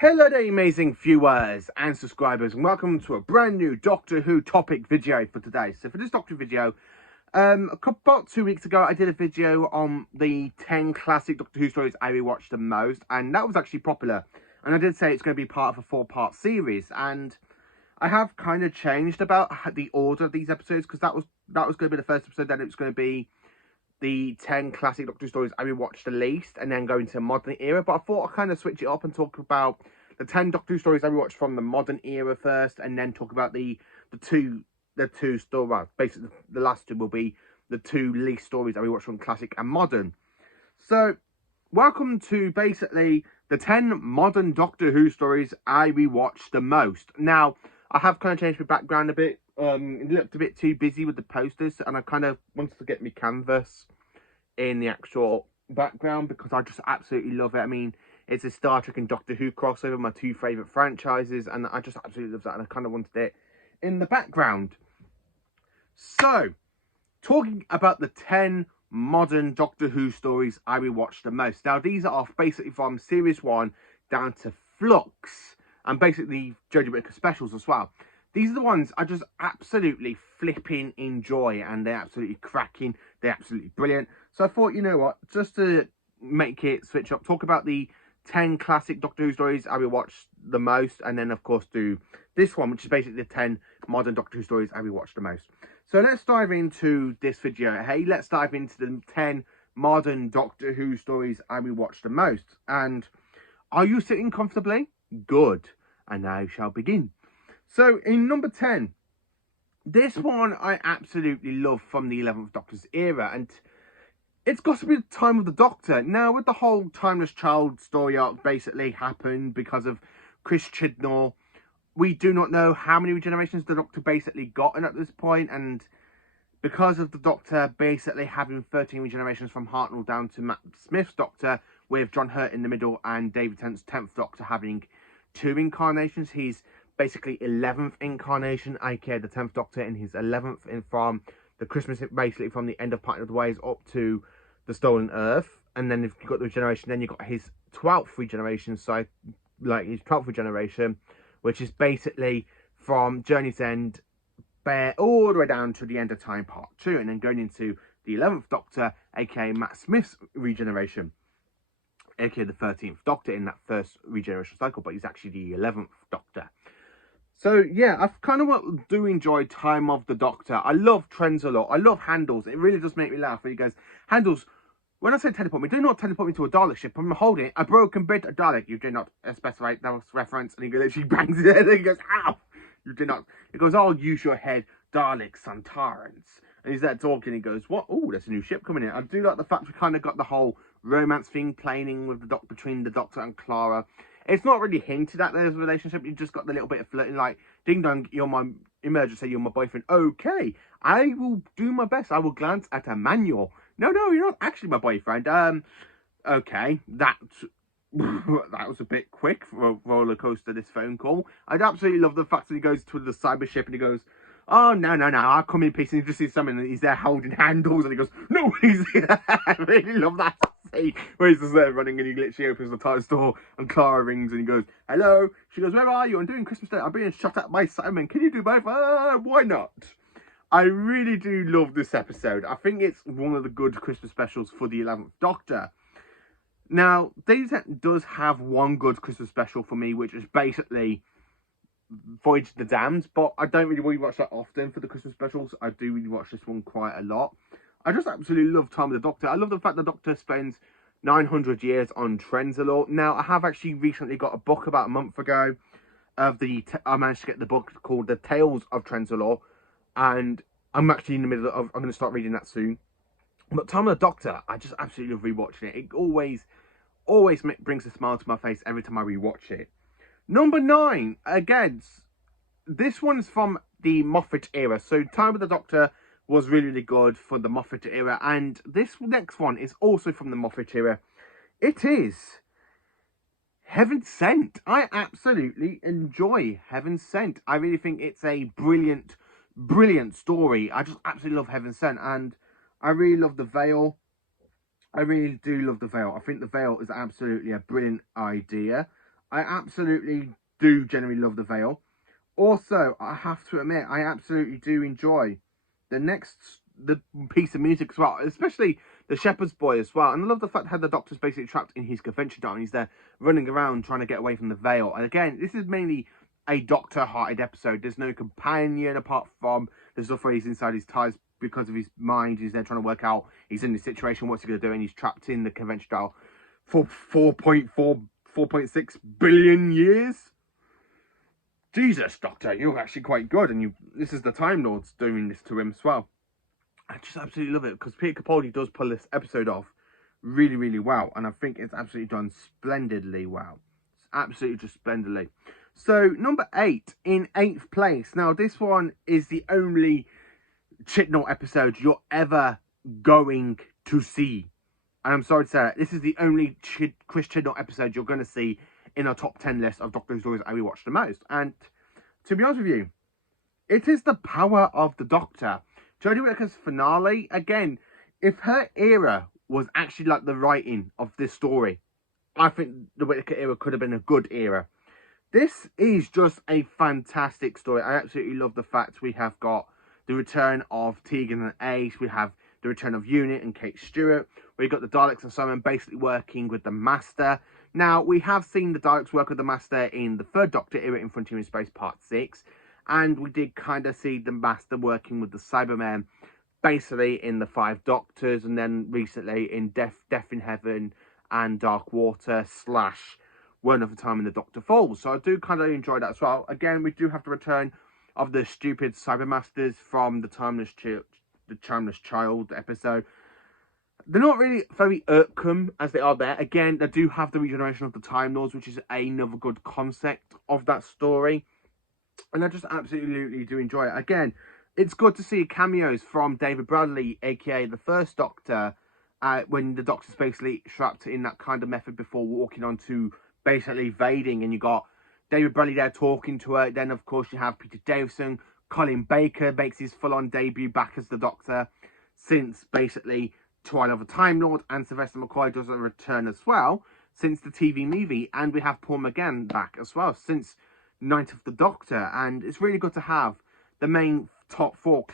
Hello there, amazing viewers and subscribers, and welcome to a brand new Doctor Who topic video for today. So for this Doctor video, about 2 weeks ago, I did a video on the 10 classic Doctor Who stories I rewatched the most, and that was actually popular. And I did say it's going to be part of a 4-part series, and I have kind of changed about the order of these episodes, because that was going to be the first episode, then it was going to be the 10 classic Doctor Who stories I rewatched the least, and then go into the modern era. But I thought I'd kind of switch it up and talk about the 10 Doctor Who stories I rewatched from the modern era first, and then talk about the two stories. Well, basically the last two will be the two least stories I rewatched from classic and modern. So, welcome to basically the 10 modern Doctor Who stories I rewatched the most. Now, I have kind of changed my background a bit. It looked a bit too busy with the posters, and I kind of wanted to get my canvas in the actual background because I just absolutely love it. I mean, it's a Star Trek and Doctor Who crossover, my two favourite franchises, and I just absolutely love that, and I kind of wanted it in the background. So, talking about the 10 modern Doctor Who stories I rewatched the most. Now, these are basically from Series 1 down to Flux, and basically Jodie Whittaker specials as well. These are the ones I just absolutely flipping enjoy, and they're absolutely cracking. They're absolutely brilliant. So I thought, you know what, just to make it switch up, talk about the 10 classic Doctor Who stories I rewatched the most, and then, of course, do this one, which is basically the 10 modern Doctor Who stories I rewatched the most. So let's dive into this video. Hey, let's dive into the 10 modern Doctor Who stories I rewatched the most. And are you sitting comfortably? Good. And I shall begin. So, in number 10, this one I absolutely love from the 11th Doctor's era, and it's got to be the time of the Doctor. Now, with the whole Timeless Child story arc basically happened because of Chris Chibnall, we do not know how many regenerations the Doctor basically gotten at this point, and because of the Doctor basically having 13 regenerations from Hartnell down to Matt Smith's Doctor, with John Hurt in the middle and David Tennant's 10th Doctor having 2 incarnations, he's basically 11th incarnation, aka the 10th Doctor in his 11th, in from the Christmas, basically from the end of Parting of the Ways up to the Stolen Earth. And then if you've got the regeneration, then you've got his 12th regeneration, so like his 12th regeneration, which is basically from Journey's End all the way down to the End of Time Part 2, and then going into the 11th Doctor, aka Matt Smith's regeneration, aka the 13th Doctor in that first regeneration cycle, but he's actually the 11th Doctor. So, yeah, I kind of do enjoy Time of the Doctor. I love trends a lot. I love handles. It really does make me laugh when he goes, handles, when I say teleport me, do not teleport me to a Dalek ship. I'm holding a broken bit of Dalek. You did not specify that was reference. And he literally bangs it and he goes, ow! You did not. He goes, I'll use your head, Dalek Santarans. And he's there talking. He goes, what? Oh, there's a new ship coming in. I do like the fact we kind of got the whole romance thing playing with the between the Doctor and Clara. It's not really hinted at there's a relationship. You just got the little bit of flirting, like, ding dong, you're my emergency, you're my boyfriend. Okay, I will do my best. I will glance at a manual. No, you're not actually my boyfriend. Okay, that was a bit quick for a roller coaster, this phone call. I'd absolutely love the fact that he goes to the cyber ship and he goes, oh, no, I'll come in peace. And he just sees someone and he's there holding handles and he goes, no, he's here. I really love that scene where he's just there running and he literally opens the TARDIS door and Clara rings and he goes, hello. She goes, where are you? I'm doing Christmas Day. I'm being shot at by Simon. Can you do both? Why not? I really do love this episode. I think it's one of the good Christmas specials for the 11th Doctor. Now, David Tennant does have one good Christmas special for me, which is basically Voyage to the Damned, but I don't really rewatch that often for the Christmas specials. I do really watch this one quite a lot. I just absolutely love Time of the Doctor. I love the fact the Doctor spends 900 years on Trenzalore. Now, I have actually recently got a book about a month ago of I managed to get the book called The Tales of Trenzalore, and I'm actually in the middle of, I'm going to start reading that soon. But Time of the Doctor, I just absolutely love rewatching it. It always brings a smile to my face every time I rewatch it. Number 9, again, this one's from the Moffat era. So Time of the Doctor was really good for the Moffat era, and this next one is also from the Moffat era. It is Heaven Sent. I absolutely enjoy Heaven Sent. I really think it's a brilliant story. I just absolutely love Heaven Sent, and I really love the veil. I really do love the veil. I think the veil is absolutely a brilliant idea. I absolutely do generally love the Veil. Also, I have to admit, I absolutely do enjoy the piece of music as well, especially the Shepherd's Boy as well. And I love the fact how the Doctor's basically trapped in his convention tower and he's there running around trying to get away from the Veil. And again, this is mainly a Doctor-hearted episode. There's no companion apart from the stuff where he's inside his ties because of his mind. He's there trying to work out he's in this situation, what's he going to do, and he's trapped in the convention tower for 4.6 billion years. Jesus, Doctor, you're actually quite good, and this is the Time Lords doing this to him as well. I just absolutely love it, because Peter Capaldi does pull this episode off really, really well, and I think it's absolutely done splendidly well. It's absolutely just splendidly. So, number 8, in 8th place. Now, this one is the only Chibnall episode you're ever going to see. And I'm sorry to say that, this is the only Chris Chibnall episode you're going to see in our top 10 list of Doctor Who stories I rewatch the most. And to be honest with you, it is the power of the Doctor. Jodie Whittaker's finale, again, if her era was actually like the writing of this story, I think the Whittaker era could have been a good era. This is just a fantastic story. I absolutely love the fact we have got the return of Tegan and Ace. We have the return of Unit and Kate Stewart. We've got the Daleks and Simon basically working with the Master. Now, we have seen the Daleks work with the Master in the Third Doctor era in Frontier in Space Part 6. And we did kind of see the Master working with the Cybermen basically in the Five Doctors. And then recently in Death in Heaven and Dark Water / One of the Time in the Doctor Falls. So I do kind of enjoy that as well. Again, we do have the return of the stupid Cybermasters from the Timeless Child episode. They're not really very irksome as they are there. Again, they do have the regeneration of the Time Lords, which is another good concept of that story. And I just absolutely do enjoy it. Again, it's good to see cameos from David Bradley, aka the First Doctor, when the Doctor's basically trapped in that kind of method before walking on to basically evading. And you got David Bradley there talking to her. Then, of course, you have Peter Davison. Colin Baker makes his full-on debut back as the Doctor since basically Twilight of the Time Lord, and Sylvester McCoy does a return as well since the TV movie, and we have Paul McGann back as well since Night of the Doctor. And it's really good to have the main top 4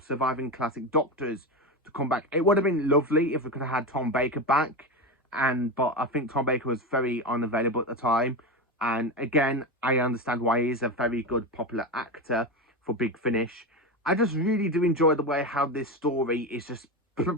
surviving classic Doctors to come back. It would have been lovely if we could have had Tom Baker back, but I think Tom Baker was very unavailable at the time. And again, I understand why he is a very good popular actor for Big Finish. I just really do enjoy the way how this story is just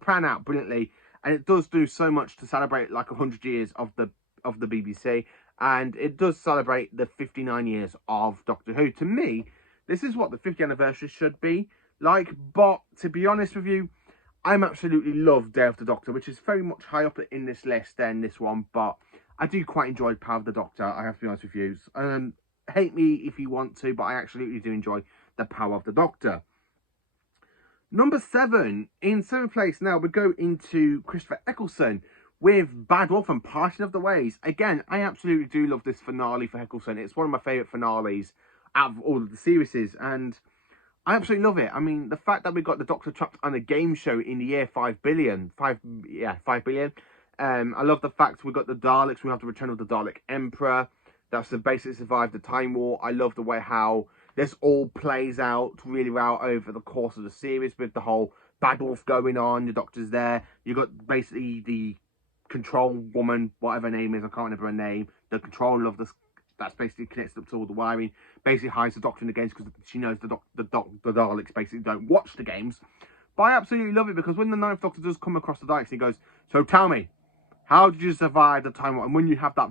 plan out brilliantly, and it does do so much to celebrate like 100 years of the BBC, and it does celebrate the 59 years of Doctor Who. To me, this is what the 50th anniversary should be like. But to be honest with you, I'm absolutely love Day of the Doctor, which is very much high up in this list than this one. But I do quite enjoy Power of the Doctor. I have to be honest with you. Hate me if you want to, but I absolutely do enjoy the Power of the Doctor. Number 7, in 7th place now, we go into Christopher Eccleston with Bad Wolf and Parting of the Ways. Again, I absolutely do love this finale for Eccleston. It's one of my favourite finales out of all of the series, and I absolutely love it. I mean, the fact that we got the Doctor trapped on a game show in the year 5 billion. I love the fact we got the Daleks. We have the return of the Dalek Emperor. That's basically survived the Time War. I love the way how this all plays out really well over the course of the series with the whole Bad Wolf going on. The Doctor's there. You got basically the control woman, whatever her name is. I can't remember her name. The control of the that's basically connected up to all the wiring. Basically hides the Doctor in the games because she knows the Daleks basically don't watch the games. But I absolutely love it because when the 9th Doctor does come across the Daleks, he goes, "So tell me, how did you survive the Time War?" And when you have that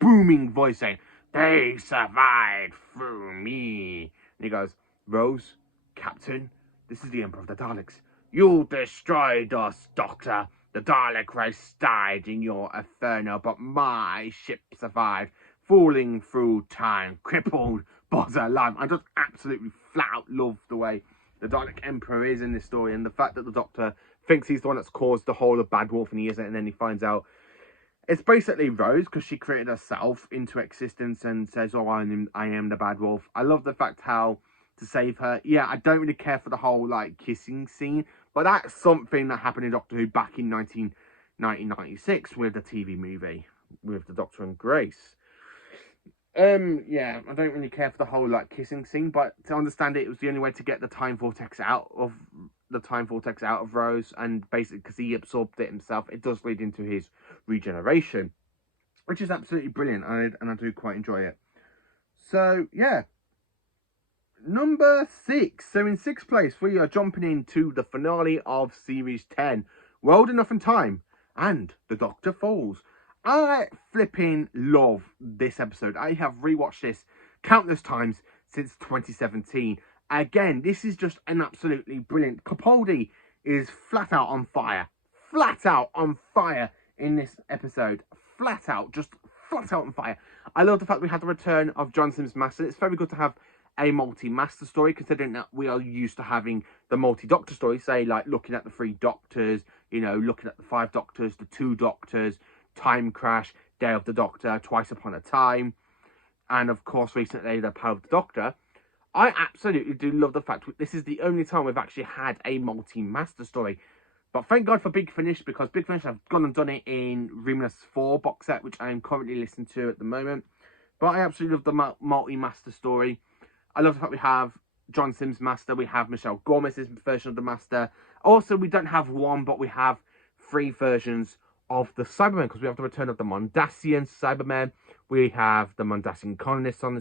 booming voice saying, "They survived through me," and he goes, "Rose, Captain, this is the Emperor of the Daleks. You destroyed us, Doctor. The Dalek race died in your inferno, but my ship survived, falling through time, crippled, but alive." I just absolutely flat out love the way the Dalek Emperor is in this story, and the fact that the Doctor thinks he's the one that's caused the whole of Bad Wolf, and he isn't, and then he finds out it's basically Rose, because she created herself into existence and says, "Oh, I am the Bad Wolf." I love the fact how, to save her, yeah, I don't really care for the whole, like, kissing scene, but that's something that happened in Doctor Who back in 1996 with the TV movie, with the Doctor and Grace. Yeah, I don't really care for the whole like kissing scene, but to understand it, it was the only way to get the time vortex out of Rose, and basically because he absorbed it himself, it does lead into his regeneration, which is absolutely brilliant, and I do quite enjoy it. So yeah, number 6. So in 6th place, we are jumping into the finale of Series 10, World Enough in Time, and The Doctor Falls. I flipping love this episode. I have rewatched this countless times since 2017. Again, this is just an absolutely brilliant. Capaldi is flat out on fire. Flat out on fire in this episode. Flat out, just flat out on fire. I love the fact we had the return of John Sims Master. It's very good to have a multi-master story, considering that we are used to having the multi-doctor story, say like looking at the 3 Doctors, you know, looking at the 5 Doctors, the 2 Doctors, Time Crash, Day of the Doctor, Twice Upon a Time, and of course recently the Power of the Doctor. I absolutely do love the fact this is the only time we've actually had a multi-master story. But thank God for Big Finish, because Big Finish have gone and done it in Ruminous 4 box set, which I am currently listening to at the moment. But I absolutely love the multi-master story. I love the fact we have John Sims Master, we have Michelle Gomez's version of the Master. Also, we don't have one, but we have 3 versions of the Cybermen, because we have the return of the Mondasian Cybermen. We have the Mondasian colonists on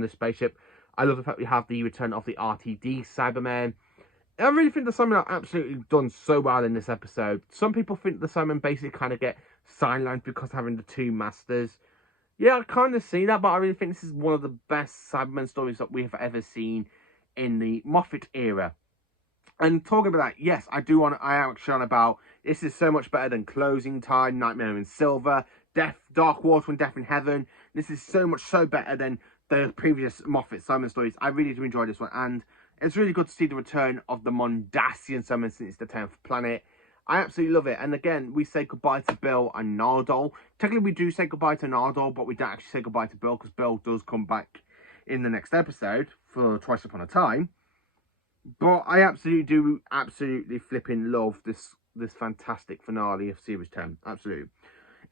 this spaceship. I love the fact we have the return of the RTD Cybermen. I really think the Cybermen are absolutely done so well in this episode. Some people think the Cybermen basically kind of get sidelined because having the 2 masters. Yeah, I kind of see that, but I really think this is one of the best Cybermen stories that we have ever seen in the Moffat era. And talking about that, yes, I am actually on about, this is so much better than Closing Time, Nightmare in Silver, Dark Water and Death in Heaven. This is so better than the previous Moffat Cybermen stories. I really do enjoy this one, and it's really good to see the return of the Mondasian Cybermen since the 10th planet. I absolutely love it. And again, we say goodbye to Bill and Nardole. Technically, we do say goodbye to Nardole, but we don't actually say goodbye to Bill, because Bill does come back in the next episode for Twice Upon a Time. But I absolutely flipping love this fantastic finale of Series 10. Absolutely.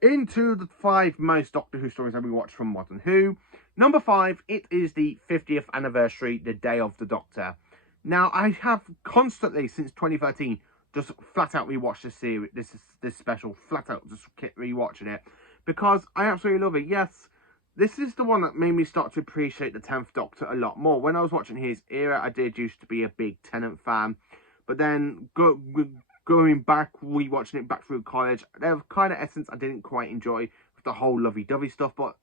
Into the 5 most Doctor Who stories that we watched from Modern Who. Number 5, it is the 50th anniversary, The Day of the Doctor. Now, I have constantly, since 2013, just flat out rewatch this series, this special, flat out just keep rewatching it, because I absolutely love it. Yes, this is the one that made me start to appreciate the 10th Doctor a lot more. When I was watching his era, I did used to be a big Tennant fan, but then going back, rewatching it back through college, there was kind of essence I didn't quite enjoy with the whole lovey-dovey stuff. But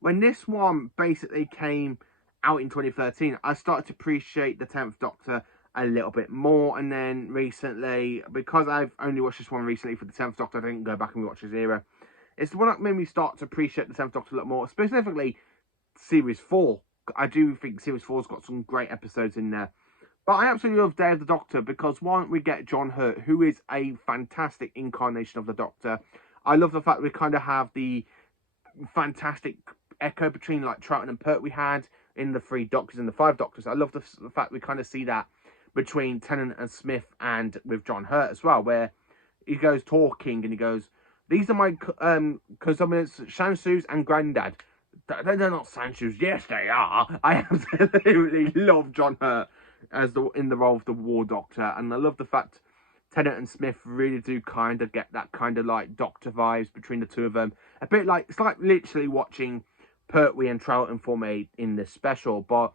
when this one basically came out in 2013, I started to appreciate the 10th Doctor a little bit more. And then recently, because I've only watched this one recently for the 10th Doctor, I didn't go back and rewatch his era. It's the one that made me start to appreciate the 10th Doctor a lot more, specifically Series 4. I do think Series 4's got some great episodes in there. But I absolutely love Day of the Doctor, because one, we get John Hurt, who is a fantastic incarnation of the Doctor. I love the fact we kind of have the fantastic echo between like Troughton and Pert we had in the 3 Doctors and the 5 Doctors. I love the fact we kind of see that between Tennant and Smith, and with John Hurt as well, where he goes talking and he goes, "These are my consummate Shansus and Grandad." They're not Sanshus. Yes, they are. I absolutely love John Hurt as in the role of the War Doctor, and I love the fact Tennant and Smith really do kind of get that kind of like Doctor vibes between the 2 of them. A bit like, it's like literally watching Pertwee and Troughton form in this special. But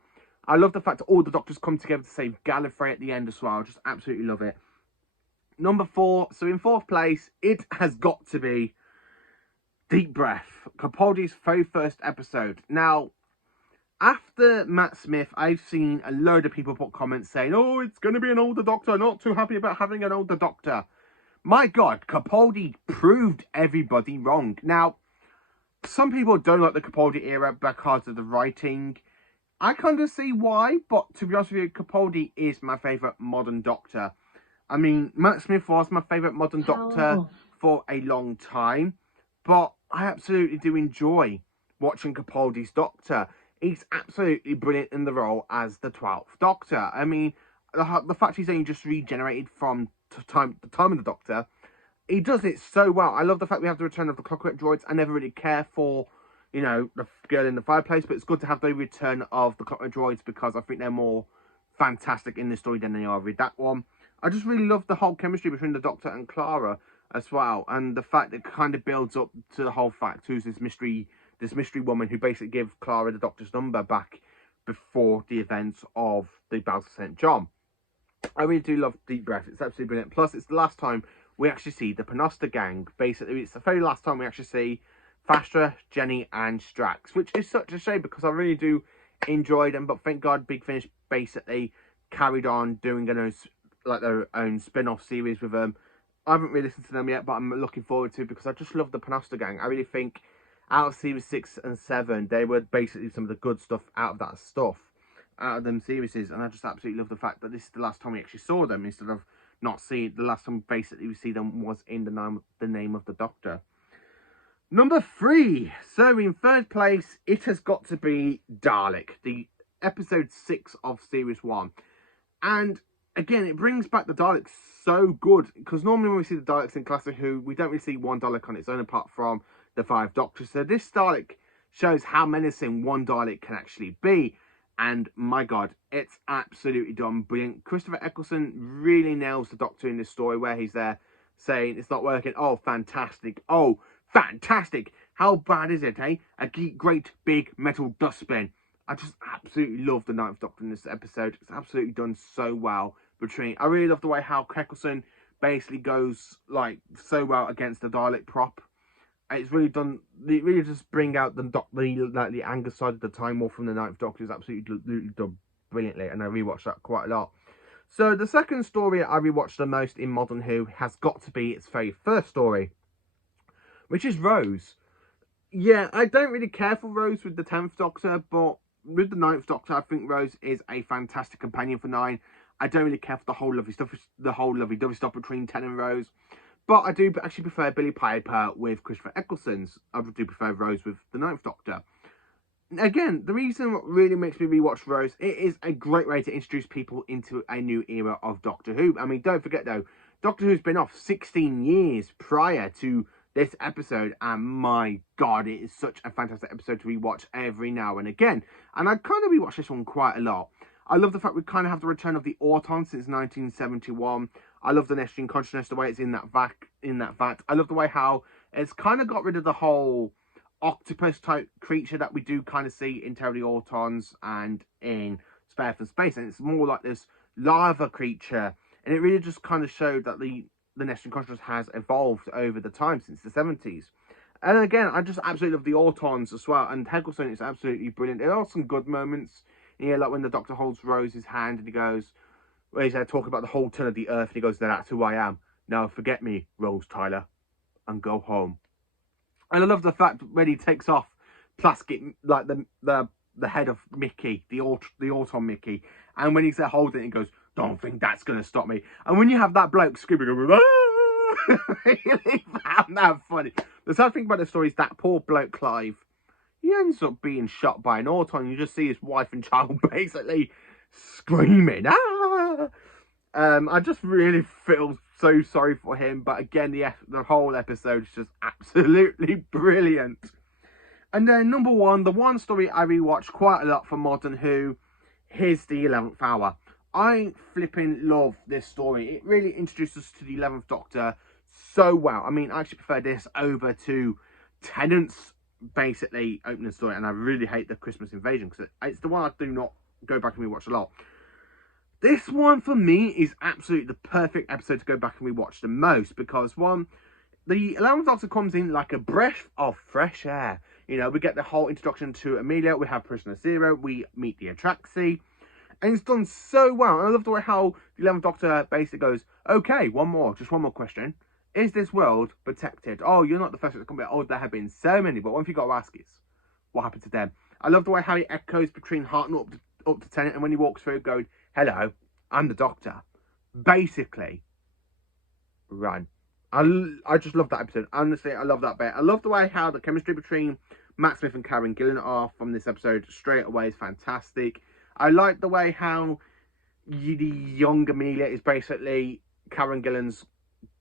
I love the fact that all the Doctors come together to save Gallifrey at the end as well. I just absolutely love it. Number 4, so in 4th place, it has got to be Deep Breath, Capaldi's very first episode. Now, after Matt Smith, I've seen a load of people put comments saying, "Oh, it's going to be an older Doctor, not too happy about having an older Doctor." My God, Capaldi proved everybody wrong. Now, some people don't like the Capaldi era because of the writing. I kind of see why, but to be honest with you, Capaldi is my favourite modern Doctor. I mean, Matt Smith was my favourite modern Doctor for a long time, but I absolutely do enjoy watching Capaldi's Doctor. He's absolutely brilliant in the role as the 12th Doctor. I mean, the fact he's only just regenerated from the time of the Doctor, he does it so well. I love the fact we have the return of the Clockwork Droids. I never really care for you know, the girl in the fireplace, but it's good to have the return of the clockwork droids because I think they're more fantastic in this story than they are with that one. I just really love the whole chemistry between the Doctor and Clara as well, and the fact that it kind of builds up to the whole fact who's this mystery woman who basically gave Clara the Doctor's number back before the events of the Battle of St. John. I really do love Deep Breath. It's absolutely brilliant. Plus, it's the last time we actually see the Panosta gang. Basically, it's the very last time we actually see Fastra, Jenny, and Strax, which is such a shame because I really do enjoy them. But thank God, Big Finish basically carried on doing their own spin-off series with them. I haven't really listened to them yet, but I'm looking forward to it because I just love the Panosta gang. I really think out of series 6 and 7, they were basically some of the good stuff out of that stuff. Out of them series, and I just absolutely love the fact that this is the last time we actually saw them instead of not seeing the last time basically we see them was in the name of the Doctor. Number 3. So in third place, it has got to be Dalek, the episode 6 of series 1. And again, it brings back the Daleks so good because normally when we see the Daleks in Classic Who, we don't really see one Dalek on its own apart from the 5 Doctors. So this Dalek shows how menacing one Dalek can actually be. And my God, it's absolutely done brilliant. Christopher Eccleston really nails the Doctor in this story where he's there saying it's not working. Oh, fantastic. Oh, fantastic. How bad is it, eh? A great big metal dustbin. I just absolutely love the Ninth Doctor in this episode. It's absolutely done so well. I really love the way how Eccleston basically goes like so well against the Dalek prop. It's really done. It really just bring out the anger side of the Time War from the Ninth Doctor is absolutely done brilliantly, and I rewatched that quite a lot. So the second story I rewatched the most in Modern Who has got to be its very first story, which is Rose. Yeah, I don't really care for Rose with the 10th Doctor, but with the 9th Doctor, I think Rose is a fantastic companion for 9. I don't really care for the whole lovey-dovey stuff between 10 and Rose. But I do actually prefer Billy Piper with Christopher Eccleston's. I do prefer Rose with the 9th Doctor. Again, the reason what really makes me rewatch Rose, it is a great way to introduce people into a new era of Doctor Who. I mean, don't forget though, Doctor Who's been off 16 years prior to this episode, and my God, it is such a fantastic episode to rewatch every now and again. And I kind of rewatch this one quite a lot. I love the fact we kind of have the return of the Auton since 1971. I love the Nesting consciousness, the way it's in that vat. I love the way how it's kind of got rid of the whole octopus type creature that we do kind of see in Terror of the Autons and in Spare from Space, and it's more like this lava creature, and it really just kind of showed that the Nesting consciousness has evolved over the time since the 70s. And again, I just absolutely love the Autons as well, and Eccleston is absolutely brilliant. There are some good moments, like when the Doctor holds Rose's hand and he goes, where he's there talking about the whole turn of the earth, and he goes, that's who I am. Now forget me, Rose Tyler, and go home. And I love the fact when he takes off plastic, like the head of Mickey, the Auton Mickey, and when he's there holding it, he goes, don't think that's going to stop me. And when you have that bloke screaming, I really found that funny. The sad thing about the story is that poor bloke Clive, he ends up being shot by an Auton. You just see his wife and child basically screaming, ah! I just really feel so sorry for him. But again, the whole episode is just absolutely brilliant. And then number 1, the one story I rewatched quite a lot for Modern Who, is the 11th Hour. I flipping love this story. It really introduced us to the 11th Doctor so well. I mean, I actually prefer this over to Tennant's basically opening story, and I really hate the Christmas Invasion because it's the one I do not go back and rewatch a lot. This one for me is absolutely the perfect episode to go back and rewatch the most because one, the 11th Doctor comes in like a breath of fresh air. We get the whole introduction to Amelia, we have Prisoner Zero, we meet the Atraxi, and it's done so well. And I love the way how the 11th Doctor basically goes, okay, just one more question. Is this world protected? Oh, you're not the first one to come back. Oh, there have been so many, but one thing you got to ask is, what happened to them? I love the way how he echoes between Hartnell up to Tennant, and when he walks through going, hello, I'm the Doctor. Basically, run. I just love that episode. Honestly, I love that bit. I love the way how the chemistry between Matt Smith and Karen Gillan are from this episode straight away is fantastic. I like the way how the young Amelia is basically Karen Gillan's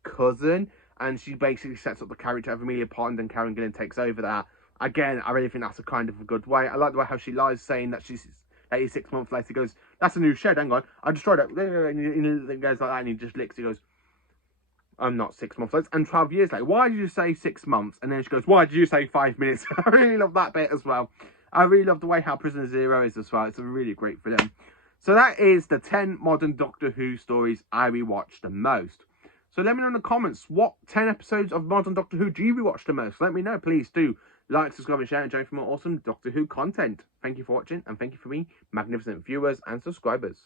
cousin, and she basically sets up the character of Amelia Pond, and Karen Gillan takes over that. Again, I really think that's a kind of a good way. I like the way how she lies, saying that she's 86 months later. Goes, that's a new shed. Hang on, I destroyed it. And he goes like that, and he just licks. He goes, I'm not 6 months later. And 12 years later, why did you say 6 months? And then she goes, why did you say 5 minutes? I really love that bit as well. I really love the way how Prisoner Zero is as well. It's a really great film. So that is the 10 modern Doctor Who stories I rewatched the most. So let me know in the comments, what 10 episodes of modern Doctor Who do you rewatch the most? Let me know, please do. Like, subscribe, and share, and join for more awesome Doctor Who content. Thank you for watching, and thank you for me, magnificent viewers and subscribers.